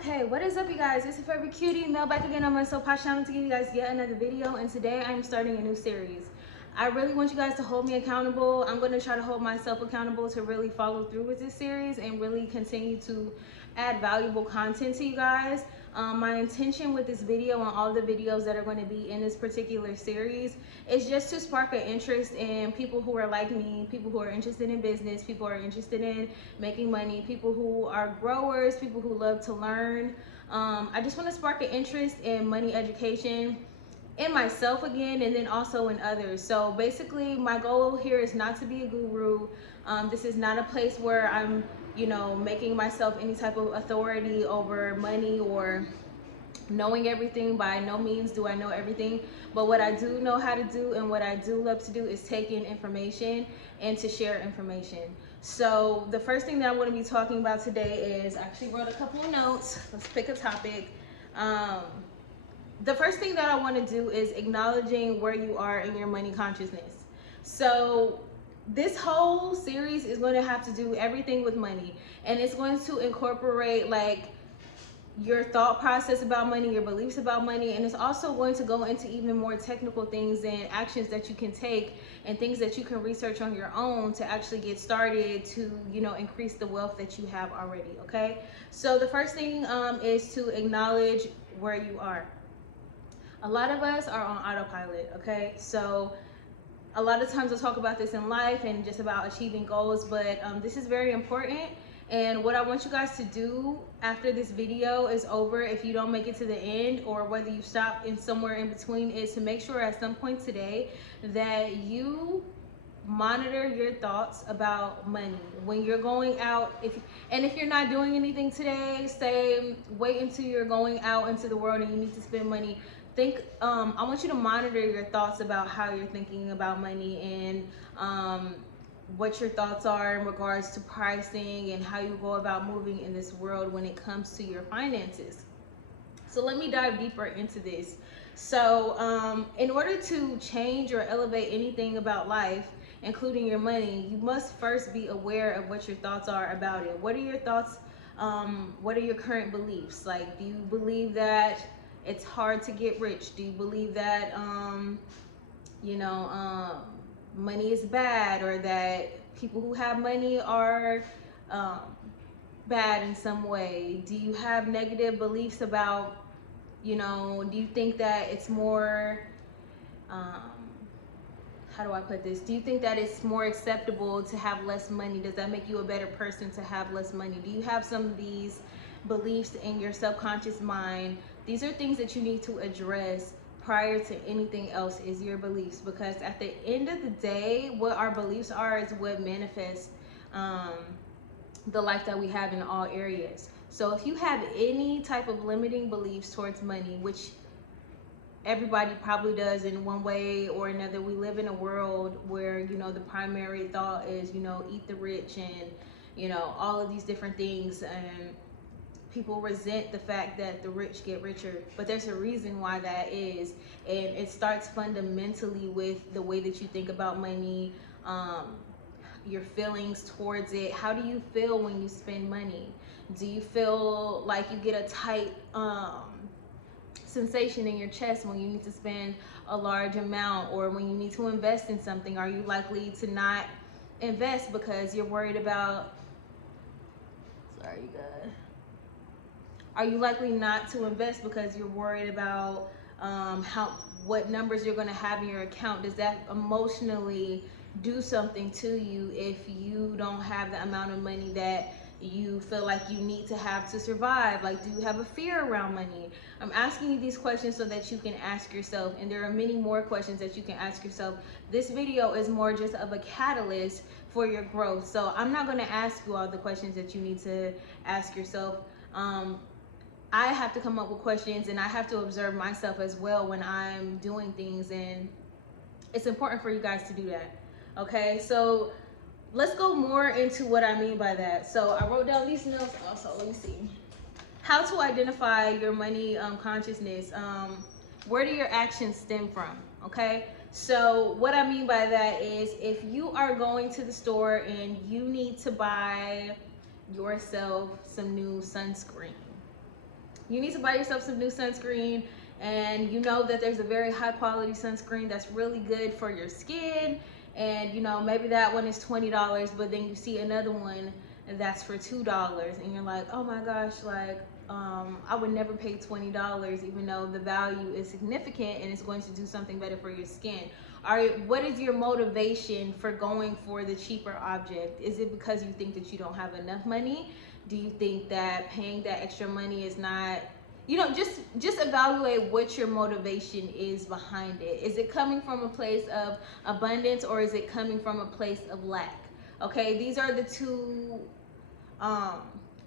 Okay, what is up, you guys? It's your favorite cutie, Mel, back again on my Soul Pod channel to give you guys yet another video. And today I'm starting a new series. I really want you guys to hold me accountable. I'm going to try to hold myself accountable to really follow through with this series and really continue to add valuable content to you guys. My intention with this video and all the videos that are going to be in this particular series is just to spark an interest in people who are like me, people who are interested in business, people who are interested in making money, people who are growers, people who love to learn. I just want to spark an interest in money education, in myself again, and then also in others. So basically my goal here is not to be a guru. This is not a place where I'm making myself any type of authority over money or knowing everything. By no means do I know everything, but what I do know how to do and what I do love to do is take in information and to share information. So the first thing that I want to be talking about today is, I actually wrote a couple of notes. Let's pick a topic. The first thing that I want to do is acknowledging where you are in your money consciousness. So this whole series is going to have to do everything with money, and it's going to incorporate like your thought process about money, your beliefs about money, and it's also going to go into even more technical things and actions that you can take and things that you can research on your own to actually get started to increase the wealth that you have already. Okay, so the first thing is to acknowledge where you are. A lot of us are on autopilot. Okay, so a lot of times I talk about this in life and just about achieving goals, but this is very important. And what I want you guys to do after this video is over, if you don't make it to the end or whether you stop in somewhere in between, is to make sure at some point today that you monitor your thoughts about money when you're going out. If you're not doing anything today, say wait until you're going out into the world and you need to spend money. I want you to monitor your thoughts about how you're thinking about money and what your thoughts are in regards to pricing and how you go about moving in this world when it comes to your finances. So let me dive deeper into this. So in order to change or elevate anything about life, including your money, you must first be aware of what your thoughts are about it. What are your thoughts? What are your current beliefs? Like, do you believe that it's hard to get rich? Do you believe that money is bad, or that people who have money are bad in some way? Do you have negative beliefs about, do you think that it's more, how do I put this? Do you think that it's more acceptable to have less money? Does that make you a better person to have less money? Do you have some of these beliefs in your subconscious mind? These are things that you need to address prior to anything else, is your beliefs, because at the end of the day, what our beliefs are is what manifests the life that we have in all areas. So if you have any type of limiting beliefs towards money, which everybody probably does in one way or another, we live in a world where the primary thought is eat the rich and all of these different things, and people resent the fact that the rich get richer, but there's a reason why that is, and it starts fundamentally with the way that you think about money, your feelings towards it. How do you feel when you spend money? Do you feel like you get a tight sensation in your chest when you need to spend a large amount, or when you need to invest in something? Are you likely to not invest because you're worried about, sorry you guys, are you likely not to invest because you're worried about what numbers you're going to have in your account? Does that emotionally do something to you if you don't have the amount of money that you feel like you need to have to survive? Like, do you have a fear around money? I'm asking you these questions so that you can ask yourself, and there are many more questions that you can ask yourself. This video is more just of a catalyst for your growth, so I'm not going to ask you all the questions that you need to ask yourself. I have to come up with questions, and I have to observe myself as well when I'm doing things, and it's important for you guys to do that. Okay, so let's go more into what I mean by that. So I wrote down these notes also. Let me see. How to identify your money consciousness. Where do your actions stem from? Okay, so what I mean by that is, if you are going to the store and you need to buy yourself some new sunscreen, You need to buy yourself some new sunscreen, and you know that there's a very high quality sunscreen that's really good for your skin, and you know maybe that one is $20, but then you see another one that's for $2, and you're like, oh my gosh, like I would never pay $20 even though the value is significant and it's going to do something better for your skin. What is your motivation for going for the cheaper object? Is it because you think that you don't have enough money? Do you think that paying that extra money is not, you know, just evaluate what your motivation is behind it. Is it coming from a place of abundance, or is it coming from a place of lack? Okay, these are the two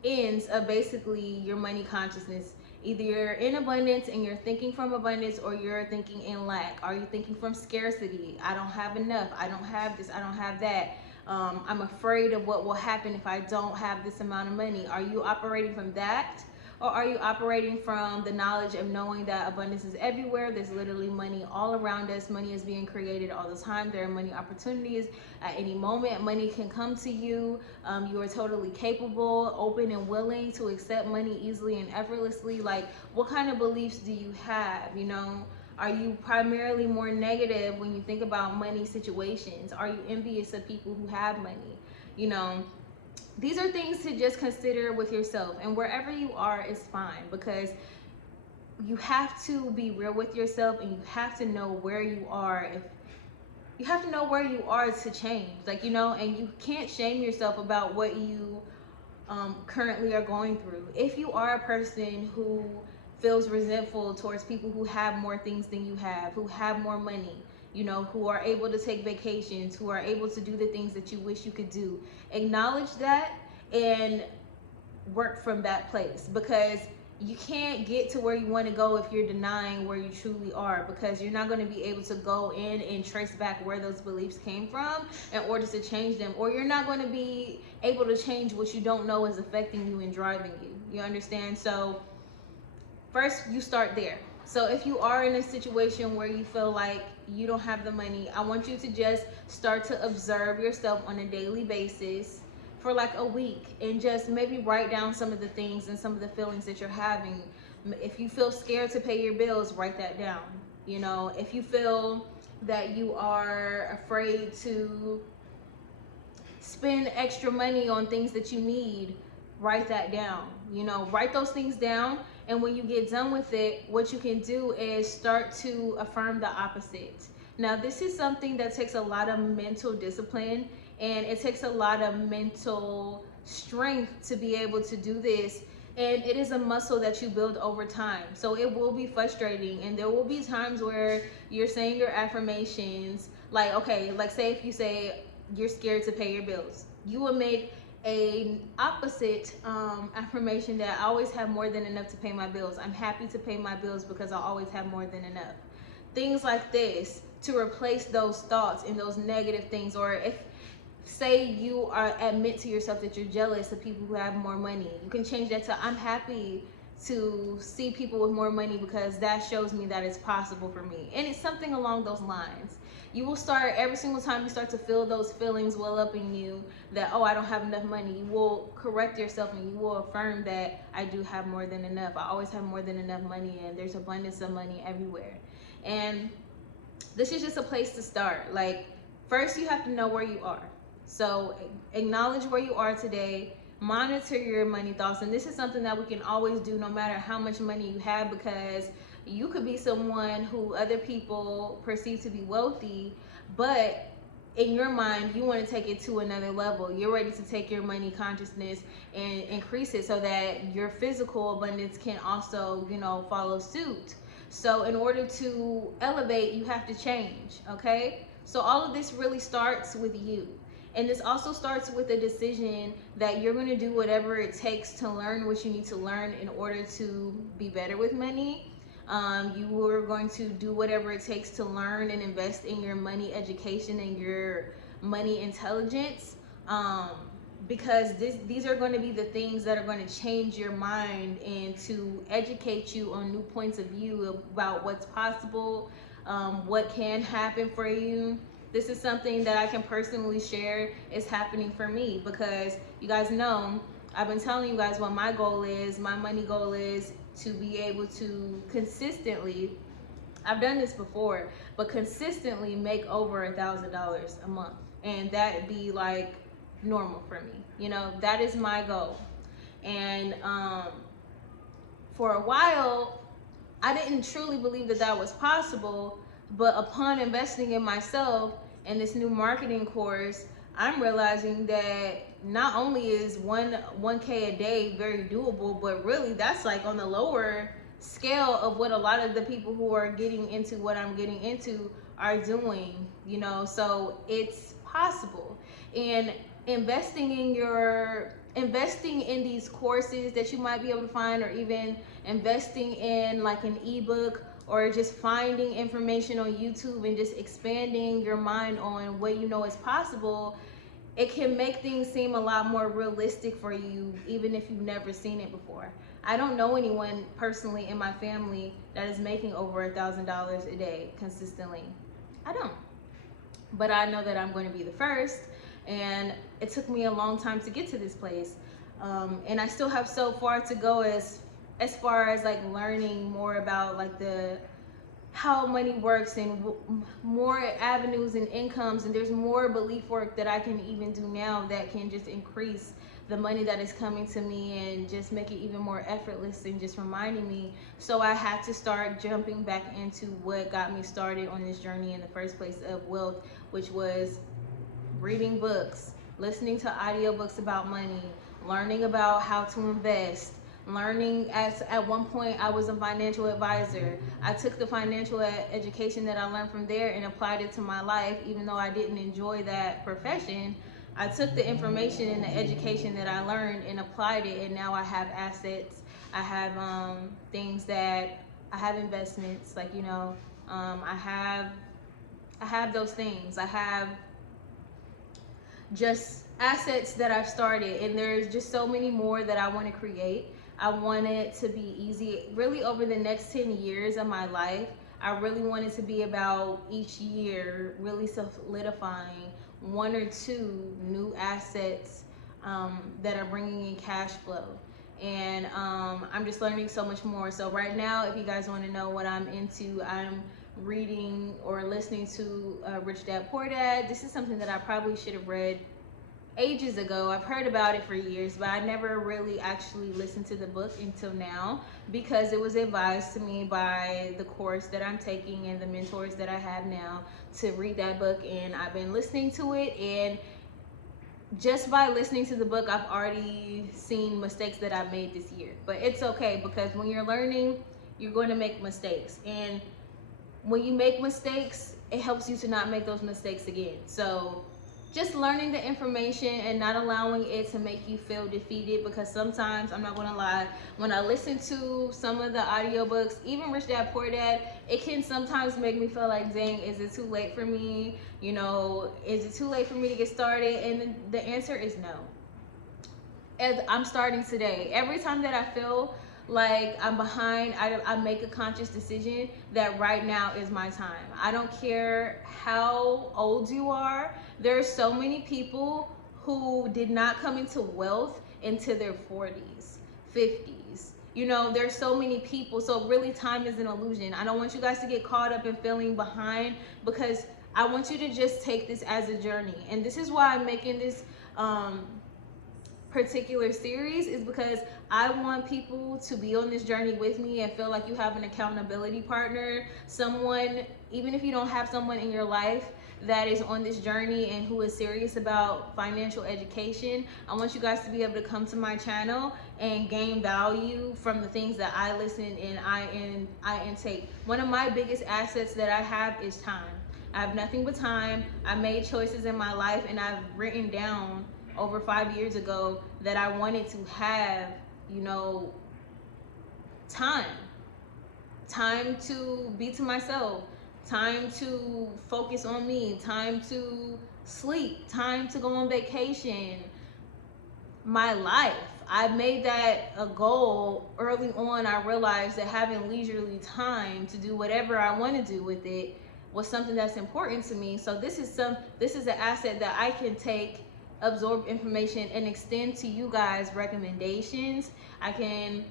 ends of basically your money consciousness. Either you're in abundance and you're thinking from abundance, or you're thinking in lack. Are you thinking from scarcity? I don't have enough, I don't have this, I don't have that. I'm afraid of what will happen if I don't have this amount of money. Are you operating from that? Or are you operating from the knowledge of knowing that abundance is everywhere? There's literally money all around us. Money is being created all the time. There are money opportunities at any moment. Money can come to you. You are totally capable, open, and willing to accept money easily and effortlessly. Like, what kind of beliefs do you have? You know, are you primarily more negative when you think about money situations? Are you envious of people who have money? You know, these are things to just consider with yourself, and wherever you are is fine, because you have to be real with yourself, and you have to know where you are. If you have to know where you are to change, like, you know, and you can't shame yourself about what you currently are going through. If you are a person who feels resentful towards people who have more things than you have, who have more money, you know, who are able to take vacations, who are able to do the things that you wish you could do, acknowledge that and work from that place, because you can't get to where you want to go if you're denying where you truly are, because you're not going to be able to go in and trace back where those beliefs came from in order to change them, or you're not going to be able to change what you don't know is affecting you and driving you. You understand? So first, you start there. So if you are in a situation where you feel like you don't have the money, I want you to just start to observe yourself on a daily basis for like a week, and just maybe write down some of the things and some of the feelings that you're having. If you feel scared to pay your bills, write that down. You know, if you feel that you are afraid to spend extra money on things that you need, write that down. You know, write those things down, and when you get done with it, what you can do is start to affirm the opposite. Now, this is something that takes a lot of mental discipline, and it takes a lot of mental strength to be able to do this, and it is a muscle that you build over time. So it will be frustrating, and there will be times where you're saying your affirmations, like, okay, like say if you say you're scared to pay your bills, you will make a opposite affirmation that I always have more than enough to pay my bills. I'm happy to pay my bills because I always have more than enough. Things like this to replace those thoughts and those negative things. Or if, say you are admit to yourself that you're jealous of people who have more money, you can change that to I'm happy to see people with more money because that shows me that it's possible for me. And it's something along those lines. You will start, every single time you start to feel those feelings well up in you that, oh, I don't have enough money, you will correct yourself and you will affirm that I do have more than enough. I always have more than enough money, and there's abundance of money everywhere. And this is just a place to start. Like, first you have to know where you are. So acknowledge where you are today, monitor your money thoughts. And this is something that we can always do no matter how much money you have, because you could be someone who other people perceive to be wealthy, but in your mind, you want to take it to another level. You're ready to take your money consciousness and increase it so that your physical abundance can also, you know, follow suit. So in order to elevate, you have to change, okay? So all of this really starts with you. And this also starts with a decision that you're going to do whatever it takes to learn what you need to learn in order to be better with money. You are going to do whatever it takes to learn and invest in your money education and your money intelligence, because these are going to be the things that are going to change your mind and to educate you on new points of view about what's possible, what can happen for you. This is something that I can personally share is happening for me, because you guys know I've been telling you guys what my goal is. My money goal is to be able to consistently, I've done this before, but consistently make over $1,000 a month. And that be like normal for me. You know, that is my goal. And for a while, I didn't truly believe that that was possible, but upon investing in myself in this new marketing course, I'm realizing that not only is 1K a day very doable, but really that's like on the lower scale of what a lot of the people who are getting into what I'm getting into are doing, you know. So it's possible. And investing in these courses that you might be able to find, or even investing in like an ebook, or just finding information on YouTube and just expanding your mind on what you know is possible, it can make things seem a lot more realistic for you, even if you've never seen it before. I don't know anyone personally in my family that is making over $1,000 a day consistently. I don't. But I know that I'm going to be the first, and it took me a long time to get to this place. And I still have so far to go as far as like learning more about like how money works, and more avenues and incomes, and there's more belief work that I can even do now that can just increase the money that is coming to me and just make it even more effortless and just reminding me. So I had to start jumping back into what got me started on this journey in the first place of wealth, which was reading books, listening to audiobooks about money, learning about how to invest, learning. At one point I was a financial advisor. I took the financial education that I learned from there and applied it to my life. Even though I didn't enjoy that profession, I took the information and the education that I learned and applied it, and now I have assets. I have things that I have investments, like, you know, I have those things. I have just assets that I've started, and there's just so many more that I want to create. I want it to be easy. Really, over the next 10 years of my life, I really want it to be about each year really solidifying 1 or 2 new assets that are bringing in cash flow. And I'm just learning so much more. So right now, if you guys want to know what I'm into, I'm reading or listening to Rich Dad Poor Dad. This is something that I probably should have read ages ago. I've heard about it for years, but I never really actually listened to the book until now, because it was advised to me by the course that I'm taking and the mentors that I have now to read that book. And I've been listening to it, and just by listening to the book, I've already seen mistakes that I've made this year. But it's okay, because when you're learning, you're going to make mistakes. And when you make mistakes, it helps you to not make those mistakes again. So just learning the information and not allowing it to make you feel defeated, because sometimes, I'm not gonna lie, when I listen to some of the audiobooks, even Rich Dad Poor Dad, it can sometimes make me feel like, dang, is it too late for me? You know, is it too late for me to get started? And the answer is no. As I'm starting today, every time that I feel like I'm behind, I make a conscious decision that right now is my time. I don't care how old you are. There are so many people who did not come into wealth into their 40s, 50s. You know, there's so many people. So really, time is an illusion. I don't want you guys to get caught up in feeling behind, because I want you to just take this as a journey. And this is why I'm making this particular series, is because I want people to be on this journey with me and feel like you have an accountability partner, someone, even if you don't have someone in your life that is on this journey and who is serious about financial education. I want you guys to be able to come to my channel and gain value from the things that I listen and I intake. One of my biggest assets that I have is time. I have nothing but time. I made choices in my life, and I've written down over 5 years ago that I wanted to have, you know, time to be to myself, time to focus on me, time to sleep, time to go on vacation. My life, I made that a goal early on. I realized that having leisurely time to do whatever I want to do with it was something that's important to me. So this is an asset that I can take absorb information and extend to you guys recommendations. I can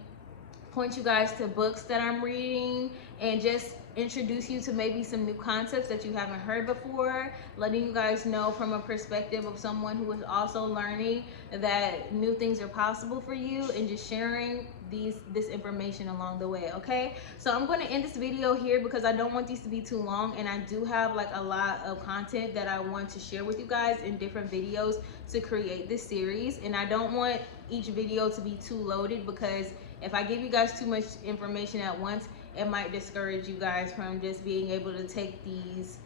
point you guys to books that I'm reading and just introduce you to maybe some new concepts that you haven't heard before, letting you guys know from a perspective of someone who is also learning that new things are possible for you, and just sharing this information along the way. Okay, so I'm going to end this video here because I don't want these to be too long, and I do have like a lot of content that I want to share with you guys in different videos to create this series, and I don't want each video to be too loaded, because if I give you guys too much information at once, it might discourage you guys from just being able to take these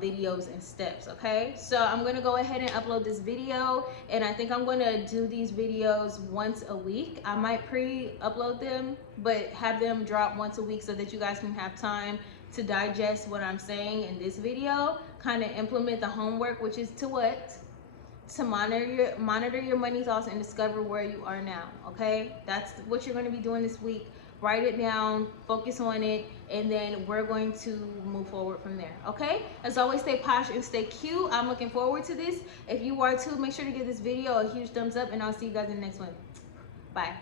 videos in steps. Okay, so I'm gonna go ahead and upload this video, and I think I'm gonna do these videos once a week. I might pre-upload them, but have them drop once a week so that you guys can have time to digest what I'm saying in this video, kind of implement the homework, which is to what? To monitor your money thoughts and discover where you are now. Okay, that's what you're going to be doing this week. Write it down, focus on it, and then we're going to move forward from there. Okay, as always, stay posh and stay cute. I'm looking forward to this. If you are too, make sure to give this video a huge thumbs up, and I'll see you guys in the next one. Bye.